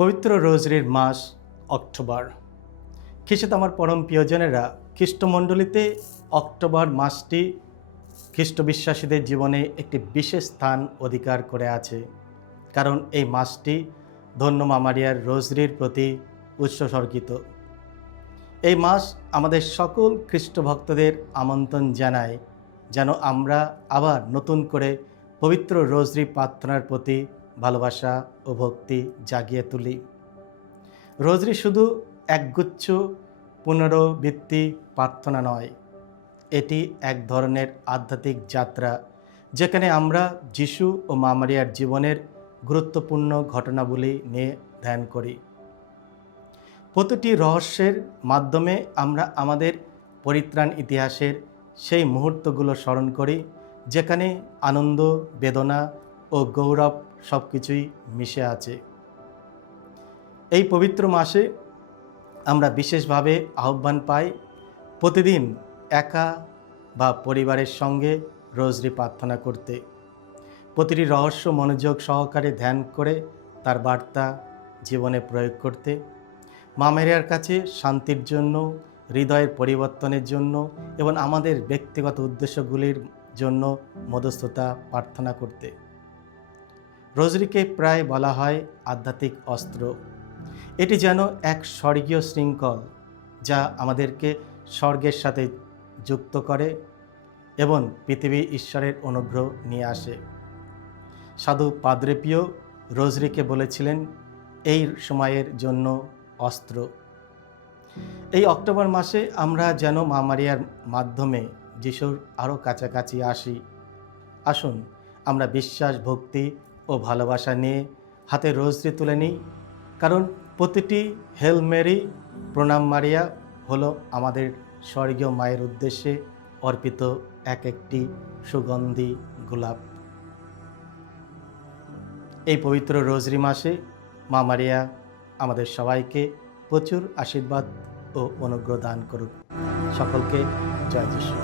পবিত্র রোজরির মাস অক্টোবর। খ্রিস্টে আমার পরম প্রিয়জনেরা, খ্রিস্টমণ্ডলীতে অক্টোবর মাসটি খ্রিস্ট বিশ্বাসীদের জীবনে একটি বিশেষ স্থান অধিকার করে আছে। কারণ এই মাসটি ধন্য মা মারিয়ার রোজরির প্রতি উৎসর্গিত। এই মাস আমাদের সকল খ্রিস্ট ভক্তদের আমন্ত্রণ জানায় যেন আমরা আবার নতুন করে পবিত্র রোজরি প্রার্থনার প্রতি ভালোবাসা ও ভক্তি জাগিয়ে তুলি। রোজরি শুধু একগুচ্ছ পুনরাবৃত্তি প্রার্থনা নয়, এটি এক ধরনের আধ্যাত্মিক যাত্রা, যেখানে আমরা যিশু ও মা মারিয়ার জীবনের গুরুত্বপূর্ণ ঘটনাবলী নিয়ে ধ্যান করি। প্রতিটি রহস্যের মাধ্যমে আমরা আমাদের পরিত্রাণ ইতিহাসের সেই মুহূর্তগুলো স্মরণ করি, যেখানে আনন্দ, বেদনা ও গৌরব সব কিছুই মিশে আছে। এই পবিত্র মাসে আমরা বিশেষভাবে আহ্বান পাই প্রতিদিন একা বা পরিবারের সঙ্গে রোজরি প্রার্থনা করতে, প্রতিটি রহস্য মনোযোগ সহকারে ধ্যান করে তার বার্তা জীবনে প্রয়োগ করতে, মা মারিয়ার কাছে শান্তির জন্য, হৃদয়ের পরিবর্তনের জন্য এবং আমাদের ব্যক্তিগত উদ্দেশ্যগুলির জন্য মধ্যস্থতা প্রার্থনা করতে। রোজরিকে প্রায় বলা হয় আধ্যাত্মিক অস্ত্র। এটি যেন এক স্বর্গীয় শৃঙ্খল, যা আমাদেরকে স্বর্গের সাথে যুক্ত করে এবং পৃথিবী ঈশ্বরের অনুগ্রহ নিয়ে আসে। সাধু পাদ্রে পিও রোজরিকে বলেছিলেন এই সময়ের জন্য অস্ত্র। এই অক্টোবর মাসে আমরা যেন মা মারিয়ার মাধ্যমে যিশুর আরও কাছাকাছি আসি। আসুন আমরা বিশ্বাস, ভক্তি ও ভালোবাসা নিয়ে হাতে রোজরি তুলে নিই, কারণ প্রতিটি হেল মেরি, প্রণাম মারিয়া হলো আমাদের স্বর্গীয় মায়ের উদ্দেশ্যে অর্পিত এক একটি সুগন্ধি গোলাপ। এই পবিত্র রোজরি মাসে মা মারিয়া আমাদের সবাইকে প্রচুর আশীর্বাদ ও অনুগ্রহ দান করুক। সকলকে জয় যিশু।